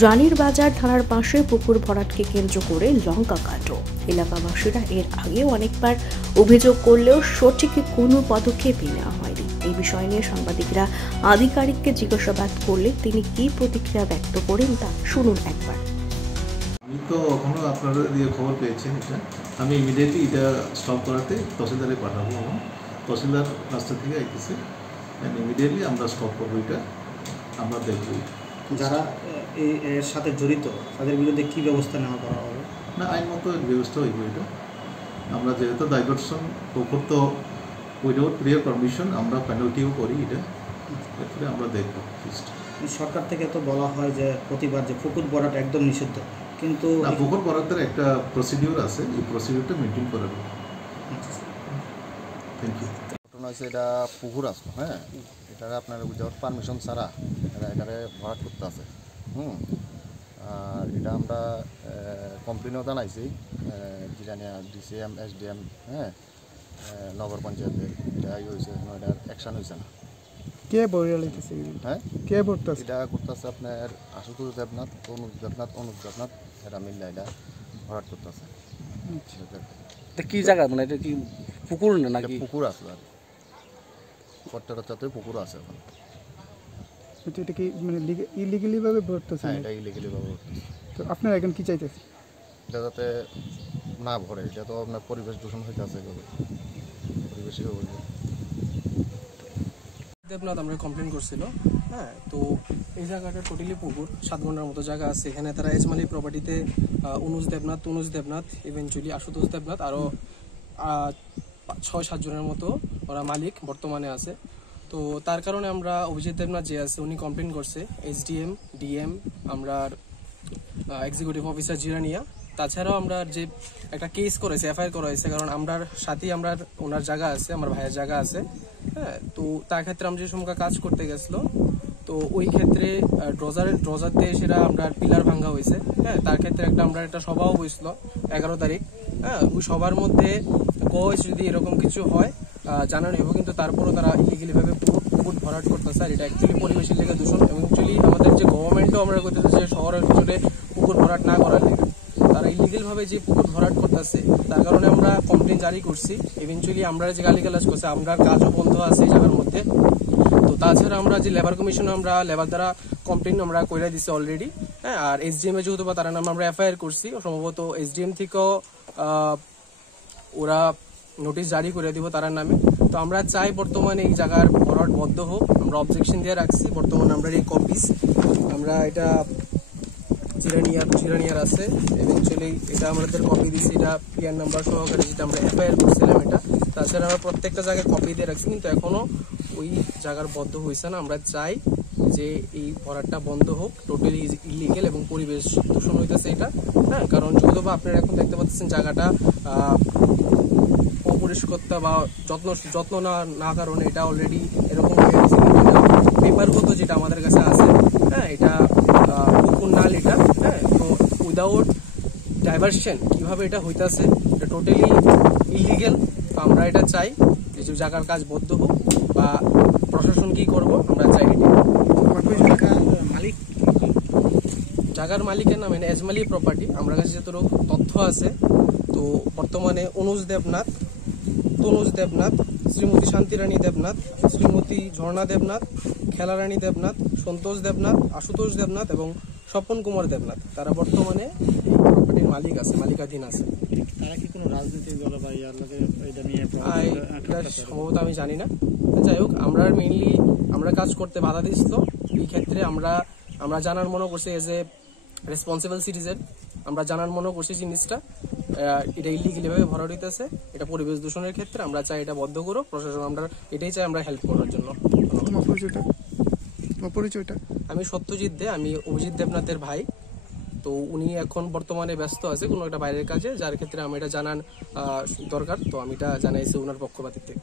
রানীর বাজার থানার পাশে পুকুর ভরাটকে কেন্দ্র করে লঙ্কা কাণ্ড। এলাকাবাসীরা এর আগেও অনেকবার অভিযোগ করলেও সঠিক কোনো পদক্ষেপই নেওয়া হয়নি। এই বিষয় নিয়ে সাংবাদিকরা আধিকারিককে জিজ্ঞাসাবাদ করলে তিনি কি প্রতিক্রিয়া ব্যক্ত করেন তা শুনুন একবার। আমি তো এখনো আপনারা দিয়ে খবর পেয়েছেন, এটা আমি ইমিডিয়েটলি এটা স্টপ করাতে তহসিলদারে পাঠাবো এবং তহসিলদার রাস্তা থেকে আইতেছে, ইমিডিয়েটলি আমরা স্টপ করবো। এটা আমরা দেখবো যারা এর সাথে জড়িত তাদের বিরুদ্ধে কী ব্যবস্থা নেওয়া করা হবে। না, আইন মতো ব্যবস্থা হইব। এটা আমরা যেহেতু ডাইভার্সন করতে উইদাউট প্রিয়ার পারমিশন আমরা পেনাল্টিও করি, এটা এরপরে আমরা দেখবো। সরকার থেকে তো বলা হয় যে প্রতিবার যে পুকুর ভরাট একদম নিষিদ্ধ, কিন্তু পুকুর ভরাটের একটা প্রসিডিউর আছে, এই প্রসিডিউরটা মেনটেন করা হবে। Thank you. ঘটনা হয়েছে, এটা পুকুর আসলো, হ্যাঁ, এটারে আপনার উইদাউট পারমিশন ছাড়া এটারে ভরাট করতে আছে। আর এটা আমরা কমপ্লেনও জানাইছি জিরানিয়া ডিসিএম, এসডিএম, হ্যাঁ, নগর পঞ্চায়েতে। এটাই হয়েছে, এটার অ্যাকশান হয়েছে না। কে বইয়া লিখেছে? হ্যাঁ, কে পড়তেছে? এটা করতেছে আপনার আশুতোষ দেবনাথ, অনুজ দেবনাথ, এরা মিল্লা এটা ভরাট করতেছে। কি জায়গা, মানে এটা কি পুকুর না নাকি? পুকুর আসলো আর কট্টারাতে পুকুর আছে এখন। এটা কি মানে ইলিগালি ভাবে ভরতেছে? হ্যাঁ, এটা ইলিগালি ভাবে ভরতেছে। তো আপনারা এখন কি চাইতেছেন? এটা যাতে না ভরে, এটা তো আপনার পরিবেশ দূষণ হইতে আছে, পরিবেশই হবে। দেবনাথ আমরা কমপ্লেন করছিল, হ্যাঁ, তো এই জায়গাটা টোটালি পুকুর, 7 ঘন্টার মতো জায়গা আছে এখানে। তারা এজমালি প্রপার্টিতে অনুজ দেবনাথ, ইভেনচুয়ালি আশুতোষ দেবনাথ, আরও 6-7 জনের মতো ওরা মালিক বর্তমানে আছে। তো তার কারণে আমরা অভিজিৎ দেবনাথ যে আছে উনি কমপ্লেন করছে, এসডিএম, ডিএম, আমরা এক্সিকিউটিভ অফিসার জিরানিয়া, তাছাড়াও আমরা যে একটা কেস করেছে, এফআইআর করা হয়েছে, কারণ আমরা সাথেই আমরা ওনার জায়গা আছে, আমার ভাইয়ের জায়গা আছে, হ্যাঁ। তো তার ক্ষেত্রে আমরা যে সময় কাজ করতে গেছিলো, তো ওই ক্ষেত্রে ড্রজারতে সেটা আমরা পিলার ভাঙ্গা হয়েছে, হ্যাঁ। তার ক্ষেত্রে আমরা একটা সভাও হয়েছিল 11 তারিখ, হ্যাঁ। ওই সবার মধ্যে যদি এরকম কিছু হয় জানানো হইব, কিন্তু তারপরও তারা ইলিগালি ভাবে পুকুর ভরাট করতেছে। আর এটা অ্যাকচুয়ালি পরিবেশের লেগে দূষণ, এবং অ্যাকচুয়ালি আমাদের যে গভর্নমেন্টও আমরা করতেছে যে শহরের ভিতরে পুকুর ভরাট না করার লেগে, তারা ইলিগাল ভাবে যে পুকুর ভরাট করতেছে, তার কারণে আমরা কমপ্লেন জারি করছি। ইভেনচুয়ালি আমরা যে গালিগালাজ করছে, আমরা কাজও বন্ধ আছে এই জায়গার মধ্যে। তো তাছাড়া আমরা যে লেবার কমিশন, আমরা লেবার দ্বারা কমপ্লেন আমরা কইরা দিচ্ছি অলরেডি, হ্যাঁ। আর এসডিএম এ যেহেতু বা তার নামে আমরা এফআইআর করছি, সম্ভবত এসডিএম থেকেও ওরা নোটিশ জারি করে দিব তার নামে। তো আমরা চাই বর্তমানে এই জায়গার ভরাট বন্ধ হোক। আমরা অবজেকশন দিয়ে রাখছি, বর্তমানে আমরা এই কপিস আমরা এটা জিরানিয়ার আছে, ইভেনচুয়ালি এটা আমাদের কপি দিচ্ছি, এটা পিআর নাম্বার সহকারে যেটা আমরা এফআইআর করছিলাম এটা। তাছাড়া আমরা প্রত্যেকটা জায়গায় কপি দিয়ে রাখছি, কিন্তু এখনো ওই জায়গার বন্ধ হয়েছে না। আমরা চাই যে এই ভরাটটা বন্ধ হোক, টোটালি ইলিগেল এবং পরিবেশ দূষণ হইতেছে এটা, হ্যাঁ। কারণ যদিও বা আপনারা এখন দেখতে পাচ্ছেন জায়গাটা অপরিষ্কারতা বা যত্ন না কারণে এটা অলরেডি এরকম হয়ে গেছে। পেপারগত যেটা আমাদের কাছে আছে, হ্যাঁ, এটা পুকুর নাল এটা, হ্যাঁ। তো উইদাউট ডাইভার্সন কিভাবে এটা হইতেছে, এটা টোটালি ইলিগেল। তো আমরা এটা চাই যে জায়গার কাজ বদ্ধ হোক, বা প্রশাসন কি করবো আমরা চাই এটা। জায়গার মালিকের নামে এজমালি প্রপার্টি, আমার কাছে যত তথ্য আছে। তো বর্তমানে অনুজ দেবনাথ, তনুজ দেবনাথ, শ্রীমতী শান্তিরানী দেবনাথ, শ্রীমতী ঝর্ণা দেবনাথ, খেলারানী দেবনাথ, সন্তোষ দেবনাথ, আশুতোষ দেবনাথ এবং স্বপন কুমার দেবনাথ, তারা বর্তমানে এই প্রপার্টির মালিক আছে, মালিকাধীন আছে। তারা কি কোনো রাজনৈতিক দল বা এটা নিয়ে সম্ভবত আমি জানি না। যাই হোক, আমরা কাজ করতে বাধা দিচ্ছিল। এই ক্ষেত্রে আমরা জানার মনে করছি, এজ এ রেসপন্সিবল সিটিজেন আমরা জানার মনে করছি জিনিসটা এটা ইলিগালি ভাবে ভরাট হইতেছে, এটা পরিবেশ দূষণের ক্ষেত্রে। আমরা চাই এটা বন্ধ করো প্রশাসন, আমরা এটাই চাই, আমরা হেল্প করার জন্য। পরিচয়টা? আমি সত্যজিৎ দে, আমি অভিজিৎ দেবনাথের ভাই। তো উনি এখন বর্তমানে ব্যস্ত আছে কোনো একটা বাইরের কাজে, যার ক্ষেত্রে আমি এটা জানান দরকার, তো আমি এটা জানাইছি ওনার পক্ষপাতিত্বে।